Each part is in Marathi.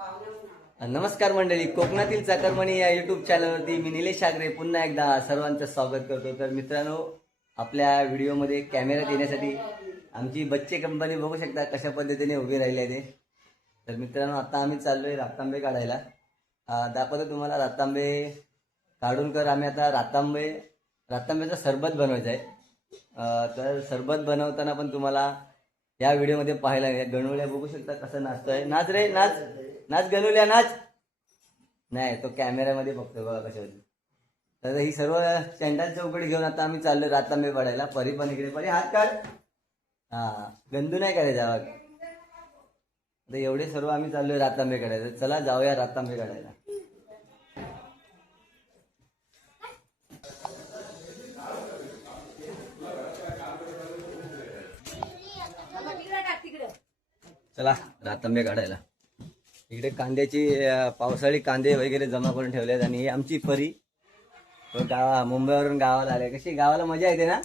नमस्कार मंडळी, कोकणातील चाकरमणी या युट्यूब चॅनलवरती मी निलेश आगरे पुन्हा एकदा सर्वांचं स्वागत करतो. तर मित्रांनो, आपल्या व्हिडिओमध्ये कॅमेऱ्यात येण्यासाठी आमची बच्चे कंपनी बघू शकता कशा पद्धतीने उभी राहिली आहे. तर मित्रांनो, आता आम्ही चाललोय रातांबे काढायला. दाखवतो तुम्हाला रातांबे काढून कर. आम्ही आता रातांब्याचा सरबत बनवायचा आहे. तर सरबत बनवताना पण तुम्हाला या व्हिडिओमध्ये पाहायला गणवल्या बघू शकता कसं नाचतोय. नाच रे नाच, नाच गणवल्या नाच. नाही, तो कॅमेऱ्यामध्ये बघतोय बघा कशा. तर ही सर्व चॅंडल चौकडी घेऊन आता आम्ही चाललोय रातांबे पाडायला. परी पण इकडे, परी हात काढ. हा, गंदू नाही करायचा. आता एवढे सर्व आम्ही चाललोय रातांबे काढायला. चला जाऊया रातांबे काढायला. चला रातांबे काढायला. इकडे कांद्याची पावसाळी कांदे वगैरे जमा करून ठेवले आहेत. आणि ही आमची परी मुंबईवरून गावाला आले. कशी गावाला मजा येते ना.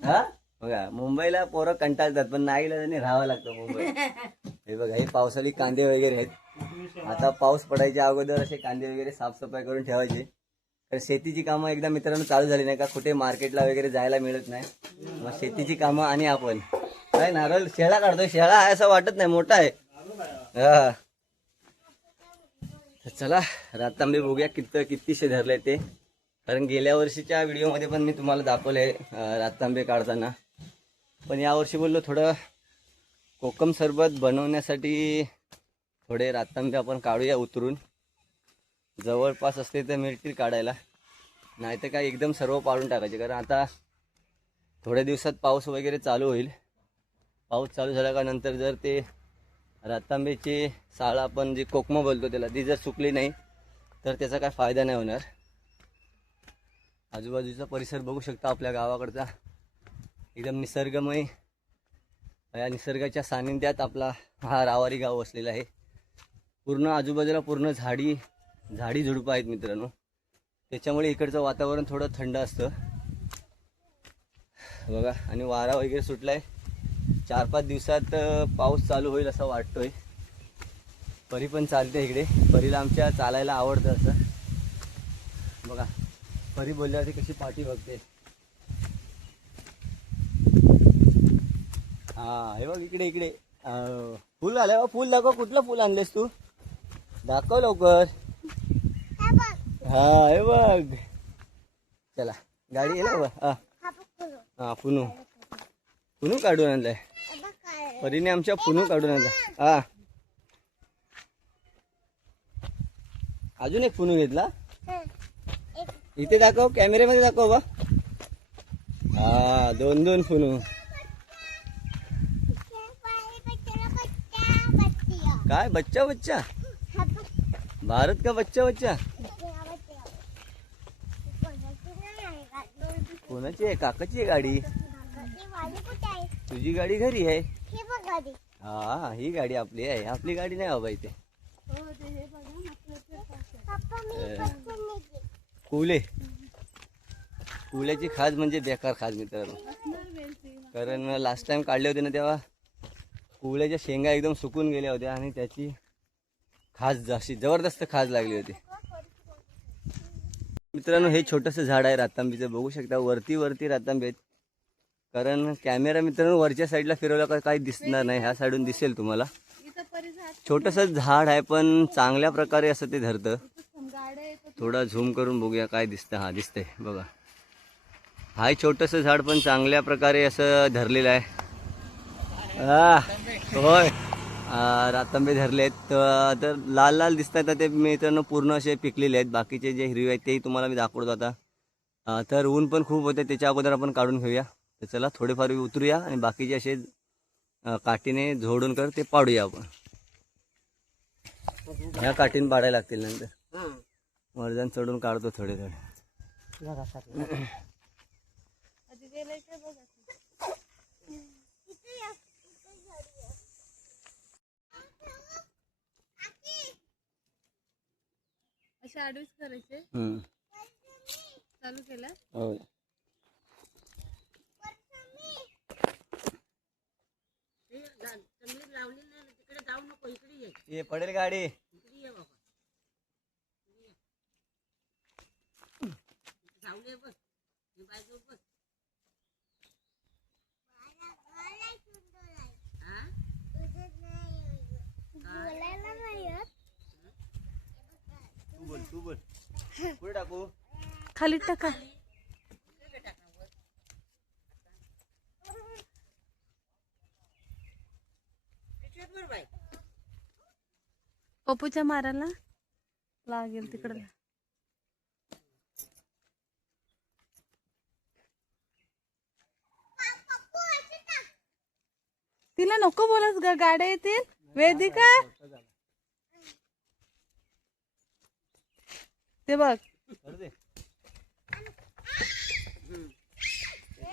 हा बघा, मुंबईला पोरं कंटाळतात पण नाही त्यांनी राहावं लागतं मुंबई. हे बघा, हे पावसाळी कांदे वगैरे आहेत. आता पाऊस पडायच्या अगोदर असे कांदे वगैरे साफसफाई करून ठेवायचे. तर शेतीची कामं एकदा मित्रांनो चालू झाली नाही का कुठे मार्केटला वगैरे जायला मिळत नाही. मग शेतीची कामं आणि आपण काय नारळ शेळा काढतोय. शेळा आहे असं वाटत नाही, मोठा आहे. हा, चला रातांबे बघूया कितीशे धरले ते. कारण गेल्या वर्षीच्या व्हिडिओमध्ये पण मी तुम्हाला दाखवले रातांबे काढताना. पण यावर्षी बोललो थोडं कोकम सरबत बनवण्यासाठी थोडे रातांबे आपण काढूया उतरून. जवळपास असते तर मिळतील काढायला, नाही तर काय एकदम सर्व पाडून टाकायचे. कारण आता थोड्या दिवसात पाऊस वगैरे चालू होईल. पाऊस चालू झाला का नंतर जर ते रातांब्याची साळ आपण जी कोकम बोलतो त्याला, ती जर सुकली नाही तर त्याचा काय फायदा नाही होणार. आजूबाजूचा परिसर बघू शकता आपल्या गावाकडचा, एकदम निसर्गमय. या निसर्गाच्या सानिध्यात आपला हा रावारी गाव वसलेला आहे. पूर्ण आजूबाजूला पूर्ण झाडी झुडपं आहेत मित्रांनो. त्याच्यामुळे इकडचं वातावरण थोडं थंड असतं बघा. आणि वारा वगैरे सुटलाय. 4-5 दिवसात पाऊस चालू होईल असं वाटतोय. परी पण चालते इकडे. परीला आमच्या चालायला आवडतं असं बघा. परी बोलल्यावरती कशी पाठी बघते. हा, हे बघ इकडे इकडे फुल आलं. फुल दाखव, कुठलं फुल आणलेस तू, दाखव लवकर. हा, हे बघ. चला गाडी आहे ना. हा, पुनू काढून आणलाय. परीने आमच्या पुनू काढून आणलाय. हा, अजून एक पुनू घेतला. इथे दाखव, कॅमेऱ्यामध्ये दाखव बा. हा, 2 पुनू. काय बच्चा भारत का बच्चा. कोणाची आहे? काकाची आहे गाडी. तुझी गाडी घरी आहे. हा, ही गाडी आपली आहे. आपली गाडी नाही बाबा इथे. कुल्याची खाज म्हणजे बेकार खाज मित्रांनो. कारण लास्ट टाइम काढले होते ना तेव्हा कुल्याच्या शेंगा एकदम सुकून गेल्या होत्या आणि त्याची खाज अशी जबरदस्त खाज लागली होती मित्रांनो. हे छोटंसं झाड आहे रातांबीचं, बघू शकता. वरती रातांबी आहेत. कारण कॅमेरा मित्रांनो वरच्या साईडला फिरवला का काही दिसणार नाही. ह्या साईडून दिसेल तुम्हाला. छोटंसं झाड आहे पण चांगल्या प्रकारे असं ते धरतं. थोडा झूम करून बघूया काय दिसतं. हा, दिसतंय बघा. हाय छोटंसं झाड पण चांगल्या प्रकारे असं धरलेलं आहे. होय, रातांबे धरले आहेत. तर लाल दिसतात ते मित्रांनो, पूर्ण असे पिकलेले आहेत. बाकीचे जे हिरवे आहेत तेही तुम्हाला मी दाखवतो आता. तर ऊन पण खूप होते, त्याच्या अगोदर आपण काढून घेऊया. तर चला थोडेफार उतरूया आणि बाकीचे असे काठीने झोडून कर ते पाडूया आपण. ह्या काठीने पाडायला लागतील नंतर. वरजान चढून काढतो थोडे. असे आडवीच करायचे. चालू केलं. हो, लावली नाही तिकडे जाऊ नको. ये पडेल गाडी. तू बोल पुढे टाकू. खाली टाका. पप्पूच्या मारायला लागेल तिकडे. तिला नको बोलस ग, गाड्या येतील. वेदिका ते बघ.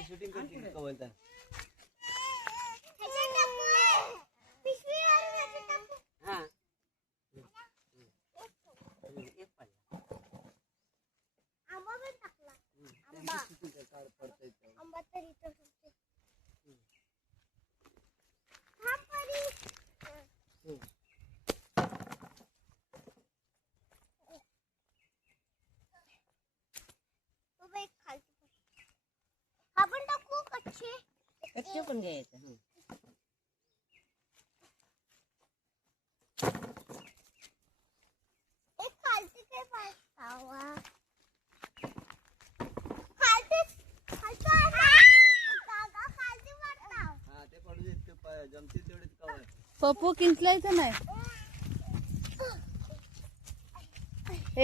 शूटिंग करते का बोलता. आपण टाकू कच्चे कच्चे पण घ्यायचं. एक खालती ते पाहावा. खालती खालती वाटताव. हा ते पडू देत. ते जमतील तेवढेच कवर. पप्पू किंचलायचं नाही.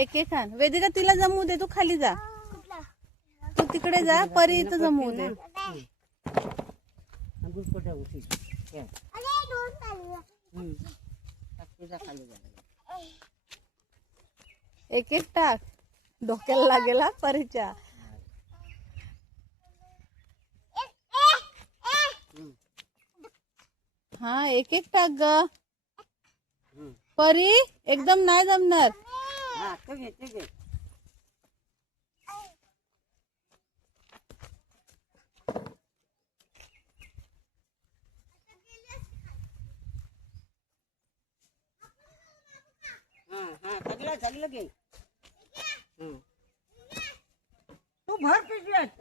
एक एक खान. वेदिका तिला जमू दे, तू खाली जा. कुठला तू तिकडे जा, परी इथं जमू दे. गुडकोट्या उठी. अरे दोन चालू. खाली झालं. एक एक टाक. डोक्याला लागेल हा परीच्या. हा एक एक टाक ग. परी एकदम नाही जमणार. हा ते घे ते घे. सगळं घे. तू भर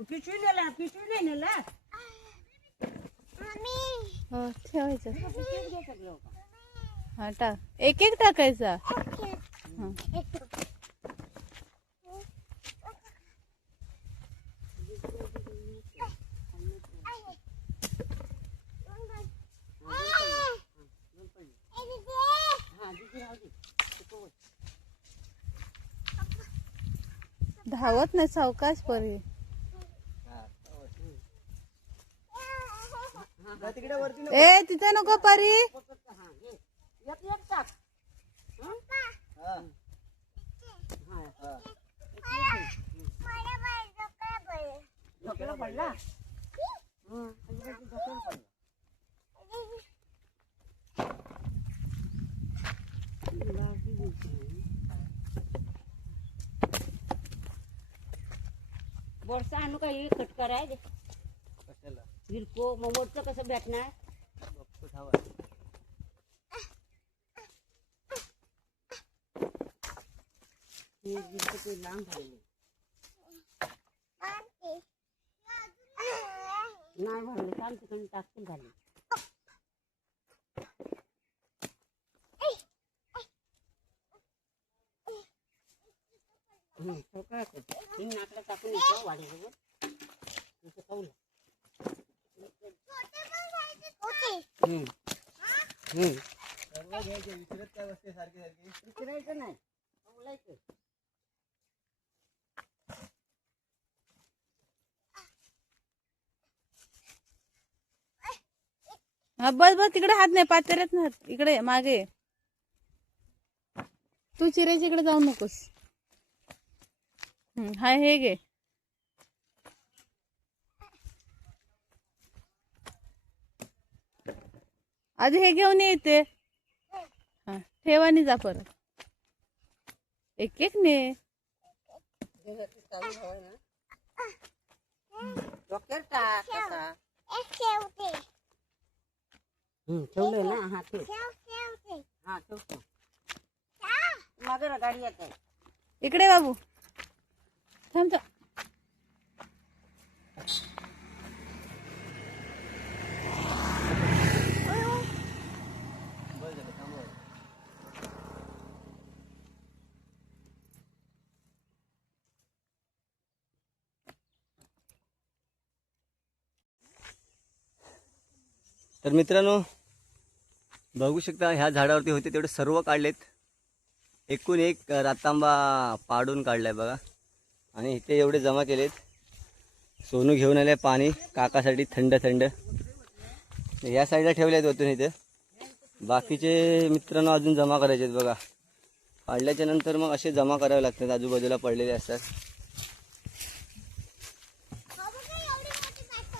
पिशवी नेला. पिशवी नाही नेला. हो ठेवायचं. पिशवीत घे सगळं. हा टाक. एक एक टाकायचा. हा. धावत नाही, सावकाश परी. तिकडे वरती ए तिथे नको परी. हा डोक्याला पडला. बोरसा आणू का? हे कट कराय कशाला विरको. मग वरचं कसं भेटणार? बघतो थांबा. ते लांब झालेलं नाही भरले. काम तिकडून टाकतील झाले. काय करतो नाकला टाकून येतो वाढीजवळ. तसं कौल. सर्व घ्यायचे. विसरत काय बसते सारखी सारखी. विचारायचं नाही, बोलायचं. हा बस बस. तिकडे हात नाही, पातेल्यात नाही हात. इकडे मागे. तू चिरायच्या इकडे जाऊ नकोस. हा हे घे. आधी हे घेऊन येते. हा ठेवानी जा परत. एक एक ने. डॉक्टर टाक आता. एक ठेवते. ठेवलंय ना. हा ठेव. ठेवते. हा ठेवतो मागे गाडी येत आहे. इकडे बाबू थांब थांब. तर मित्रांनो बघू शकता ह्या झाडावरती होते तेवढे सर्व काढलेत. एकूण एक रातांबा पाडून काढलाय बघा. आणि इथे एवढे जमा केलेत. सोनू घेऊन आले पाणी काकासाठी थंड थंड. या साईडला ठेवले आहेत वरतून इथे. बाकीचे मित्रांनो अजून जमा करायचे आहेत बघा. काढल्याच्या नंतर मग असे जमा करावे लागतात, आजूबाजूला पडलेले असतात.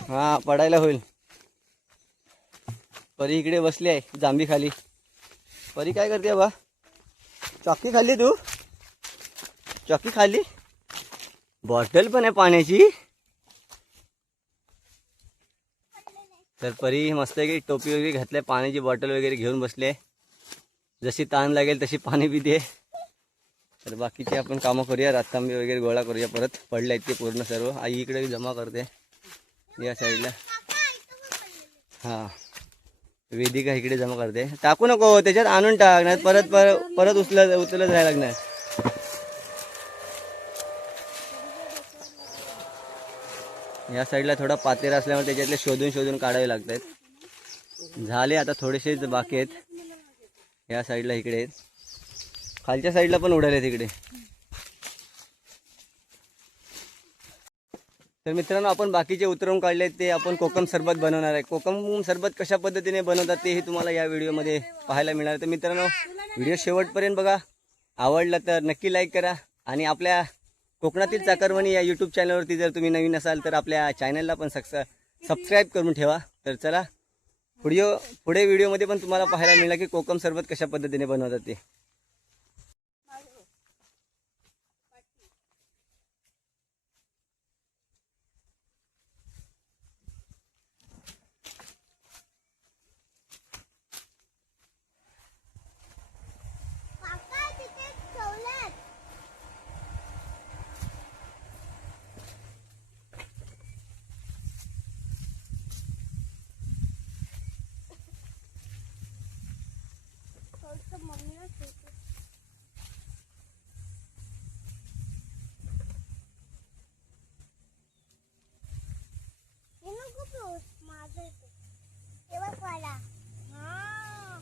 हा पडायला होईल. परी इकडे बसली आहे जांभी खाली. परी काय करते बा? चॉकी खाल्ली तू? चॉकी खाल्ली? बॉटल पण आहे पाण्याची. तर परी मस्त आहे की टोपी वगैरे घातल्या, पाण्याची बॉटल वगैरे घेऊन बसले. जशी ताण लागेल तशी पाणी पिते. तर बाकीचे आपण कामं करूया, रातांबी वगैरे गोळा करूया. परत पडले आहेत ते पूर्ण सर्व. आई इकडे जमा करते या साईडला. हा वेदिका इकडे जमा करते. टाकू नको त्याच्यात, आणून टाक नाही परत परत उचलत राहायला लागणार. या साईडला थोडा पातेरा असल्यामुळे त्याच्यातले शोधून शोधून काढावे लागतात. झाले आता थोडेसेच बाकी आहेत. या साईडला इकडे आहेत. खालच्या साईडला पण उडाले तिकडे. तर मित्रांनो आपण बाकीचे उतरवून काढले ते आपण कोकम सरबत बनवणार आहे. कोकम सरबत कशा पद्धतीने बनवतात तेही तुम्हाला या व्हिडिओमध्ये पाहायला मिळणार. तर मित्रांनो व्हिडिओ शेवटपर्यंत बघा. आवडला तर नक्की लाईक करा. आणि आपल्या कोकणातील चाकरमणी या यूट्यूब चॅनलवरती जर तुम्ही नवीन असाल तर आपल्या चॅनलला पण सबस्क्राईब करून ठेवा. तर चला पुढे व्हिडिओमध्ये पण तुम्हाला पाहायला मिळेल की कोकम सरबत कशा पद्धतीने बनवतात ते. काका तिथे ठेवलेत. थोडंसं मम्मीला ठेवते. हे नको पिऊस, माझं इथे. हे बघ मला. हा.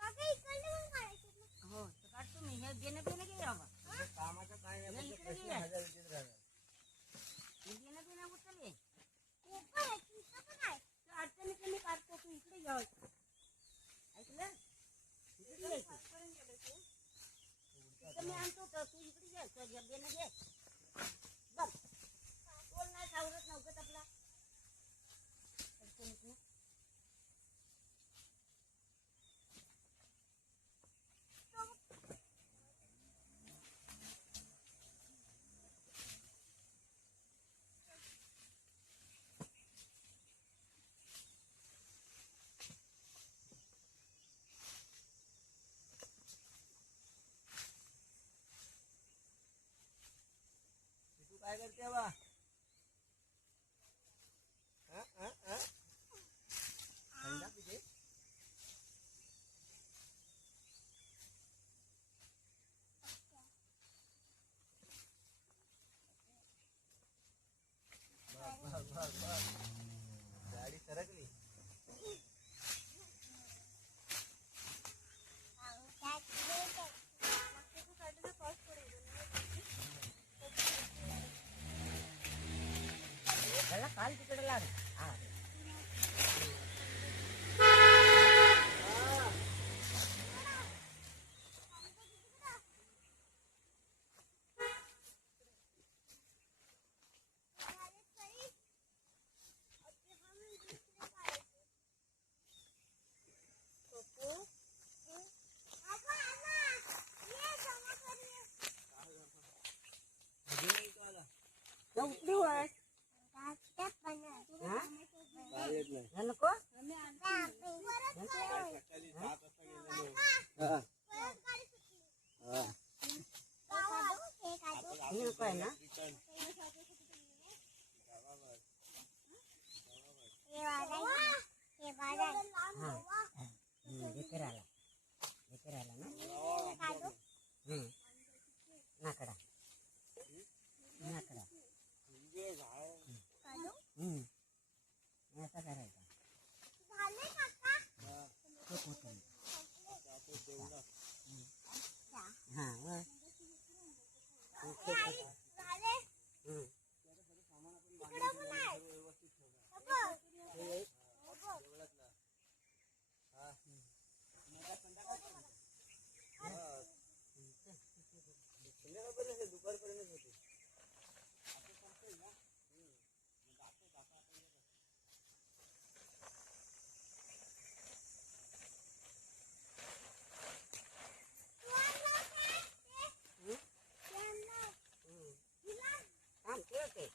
काका इकडे पण काढायचं ना. हो तर काढतो मी. हे गेलं गेलं घे बाबा. हे इकडे घे. हे गेलं गेलं उचल हे. हे पण आहे, इथं पण आहे. तर अडचणीचं मी काढतो, तू इकडे घे. ऐकलं? इकडे ये. इथं मी आणतो तर तू इकडे घे. तर हे गेलं घे. बघ तोल नाही सावरत नव्हतं आपला. अडचणीत ना. तू काय करते बा? थंडा पिते? गाडी सरकली. नको आहे ना हा इथे राहिला ना नाकडा नाकडा असा करायचा हा थांब ठेवते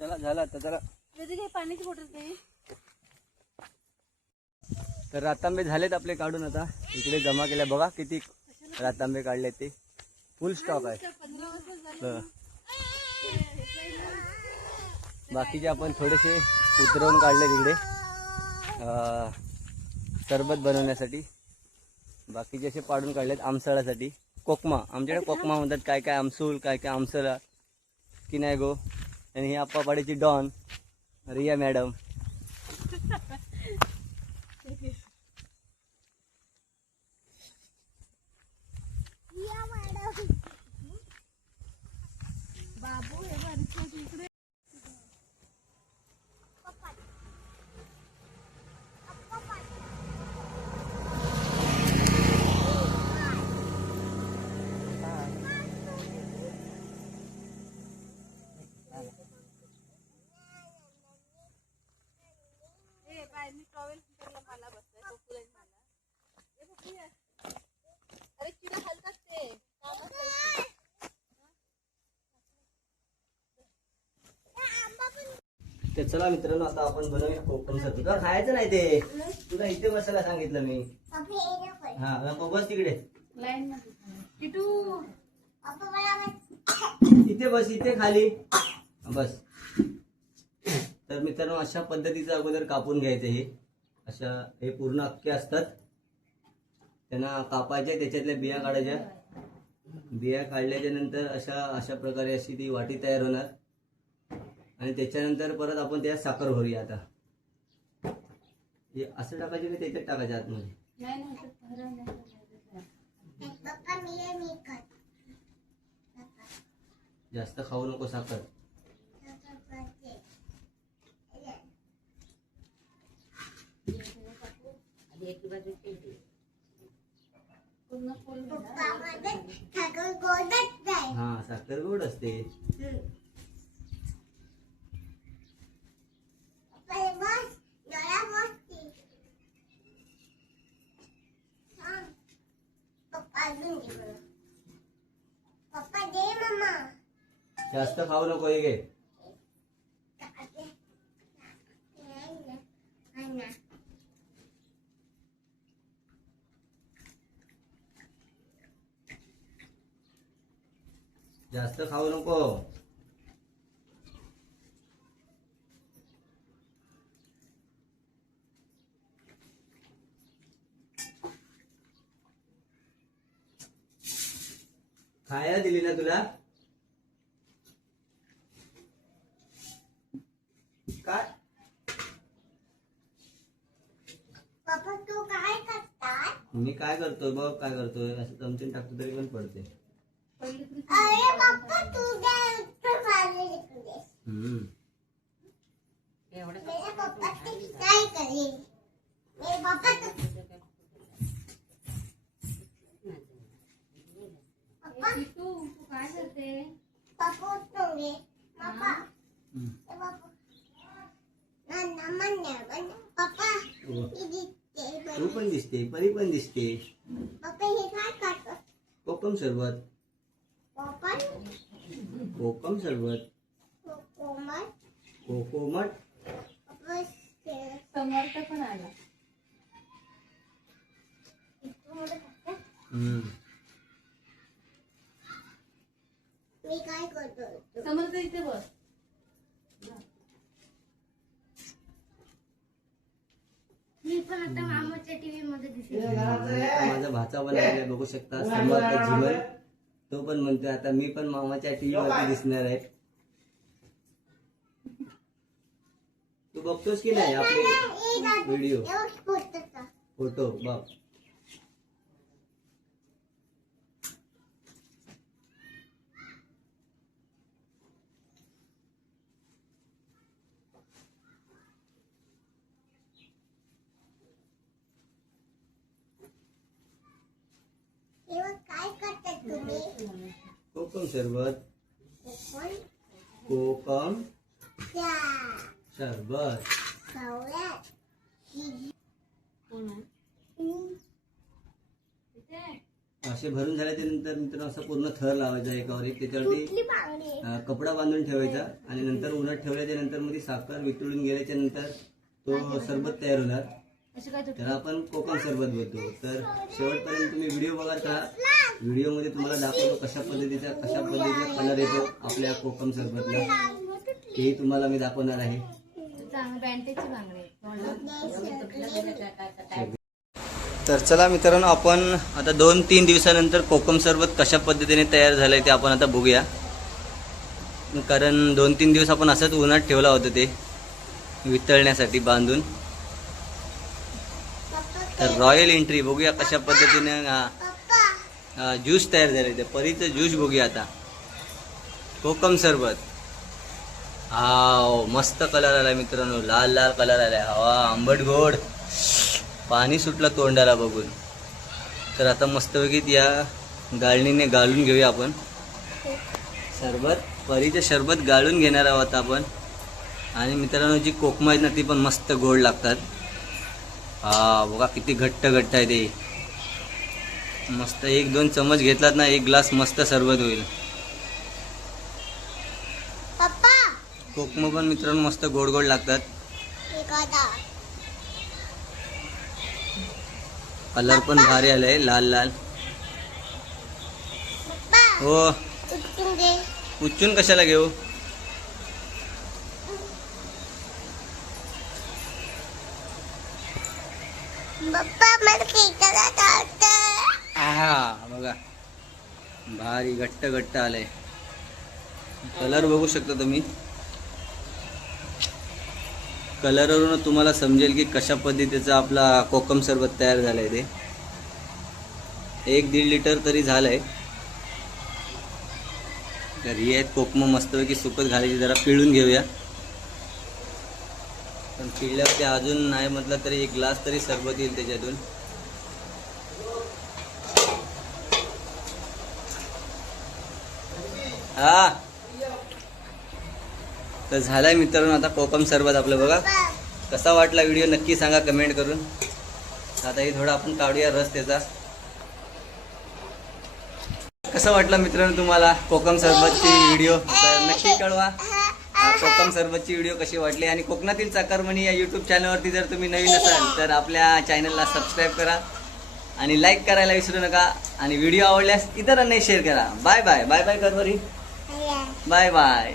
चला झाला आता चला. पाण्याची बॉटल काही तर रातांबे झालेत आपले काढून. आता इकडे जमा केल्या बघा किती रातांबे काढले ते. फुल स्टॉक आहे. हं. बाकीचे आपण थोडेसे उतरवून काढले तिकडे सरबत बनवण्यासाठी. बाकीचे असे पाडून काढलेत आमसळासाठी. कोकमा आमच्याकडे कोकमा म्हणतात. काय काय आमसूल काय काय आमसळा की नाही गो. आणि ही आप्पापाडीची डॉन रिया मॅडम. बाबू हे बरं इकडे मी टॉवेल मला बसलाय पप्पूला मला. ए पप्पू अरे किडा हलतात ते कामच करते. तर चला मित्रांनो आता आपण बनवूया कोकमचं. तुला खायचं नाही ते. तुला इथे बसायला सांगितलं मी. हा नको बस तिकडे. लाईन मध्ये किटू इथे बस इथे खाली बस. तर मित्रांनो अशा पद्धतीचं अगोदर कापून घ्यायचं. हे अशा हे पूर्ण अख्खे असतात. त्यांना कापायच्या त्याच्यातल्या बिया काढायच्या. बिया काढल्याच्या नंतर अशा प्रकारे अशी ती वाटी तयार होणार. आणि त्याच्यानंतर परत आपण त्यात साखर भरूया. आता हे असं टाकायचं की त्याच्यात टाकायचं आतमध्ये. जास्त खाऊ नको साखर. हा साखर गोड असते. जास्त खाऊ नको. हे घे. जास्त खाऊ नको. खायला दिली ना तुला. काय पप्पा तू काय करतात? मी काय करतोय बघ काय करतोय. असं चमचीन टाकतो तरी पण पडते. अरे पप्पा तू काय उत्तर मारले तिकडे. हम्म. एवढं मेरे पप्पा ते काय करेल. मेरे पप्पा तो पप्पा तू काय करते? पप्पा उठवले. पप्पा हम्म. पप्पा ना मन पप्पा हो. ही दिसते. तू पण दिसते, परी पण दिसते. पप्पा हे काय करतात. कोकम सरबत, पप्पा कोकम सरबत, कोमल कोकोमट. पप्पा समर्थ पण आला. हम्म. मी काय करतो. समर्थ इथे बस. मी पण आता मामाच्या टीव्ही मध्ये दिसेल. आता माझा भाचा बनवलेला बघू शकता, समर्थ जीवन. तो पण म्हणतोय आता मी पण मामाच्या टीव्ही मध्ये दिसणार आहे. तू बघतोस की नाही आपले व्हिडिओ फोटो बघ. काय करतात तुम्ही. कोकम सरबत, कोण कोकम त्या सरबत. सावळ्यात कोण आहे? इथे. असे भरून झाल्याच्या नंतर मित्रांनो असं पूर्ण थर लावायचा एकावर एक. त्याच्यावरती कुठली पाहुणे. कपडा बांधून ठेवायचा आणि नंतर उन्हात ठेवल्याच्या नंतर मध्ये साखर वितळून गेल्याच्या नंतर तो सरबत तयार होणार. अशी काय त्याला आपण कोकम सरबत बोलतो. तर शेवटपर्यंत तुम्ही व्हिडिओ बघत राहा. व्हिडिओमध्ये तुम्हाला दाखवतो कशा पद्धतीचा कलर येतो आपल्या कोकम सरबतला, तेही तुम्हाला मी दाखवणार आहे. बँडेजची बांगडी. तर चला मित्रांनो, आपण आता 2-3 दिवसानंतर कोकम सरबत कशा पद्धतीने तयार झालंय ते आपण आता बघूया. कारण 2-3 दिवस आपण असंच उन्हात ठेवला होता ते वितळण्यासाठी बांधून. तर रॉयल एंट्री बघूया कशा पद्धतीने ज्यूस तयार झाले. ते परीचं ज्यूस बघूया आता. कोकम सरबत. हा मस्त कलर आलाय मित्रांनो, लाल लाल कलर आलाय. हवा आंबट गोड, पाणी सुटलं तोंडाला बघून. तर आता मस्तपैकी या गाळणीने गाळून घेऊया आपण सरबत. परीचे सरबत गाळून घेणार आहोत आपण. आणि मित्रांनो जी कोकम आहेत ना ती पण मस्त गोड लागतात. हा बघा किती घट्ट घट्ट आहे ते. मस्त 1-2 चमच घेतलात ना एक ग्लास मस्त सरबत होईल. पप्पा कोकम पण मित्रांनो मस्त गोड गोड लागतात. कलर पण भारी आलाय लाल लाल. हो उचून कशाला घेऊ. पप्पा मला केकाला आवडतं. हा बघा भारी घट्ट घट्ट आलंय. कलर बघू शकता तुम्ही. कलरवरून तुम्हाला समजेल की कशा पद्धतीचा आपला कोकम सरबत तयार झालाय. ते 1-1.5 लिटर तरी झालंय. तर ही आहेत कोकम मस्तपैकी सुकत घालायची. जरा पिळून घेऊया. पण पिळल्यावर ते अजून नाही म्हटलं तरी 1 ग्लास तरी सरबत येईल त्याच्यातून. हा तर झालाय मित्रांनो आता कोकम सरबत आपलं. बघा कसा वाटला व्हिडिओ नक्की सांगा कमेंट करून. आता हे थोडा आपण काढूया रस त्याचा. कसा वाटला मित्रांनो तुम्हाला कोकम सरबतची व्हिडिओ तर नक्की कळवा. कोकम सरबतची व्हिडिओ कशी वाटली. आणि कोकणातील चाकरमणी या यूट्यूब चॅनलवरती जर तुम्ही नवीन असाल तर आपल्या चॅनलला सबस्क्राईब करा आणि लाईक करायला विसरू नका. आणि व्हिडिओ आवडल्यास इतरांनाही शेअर करा. Bye bye. बाय बाय कर बरी. Bye bye.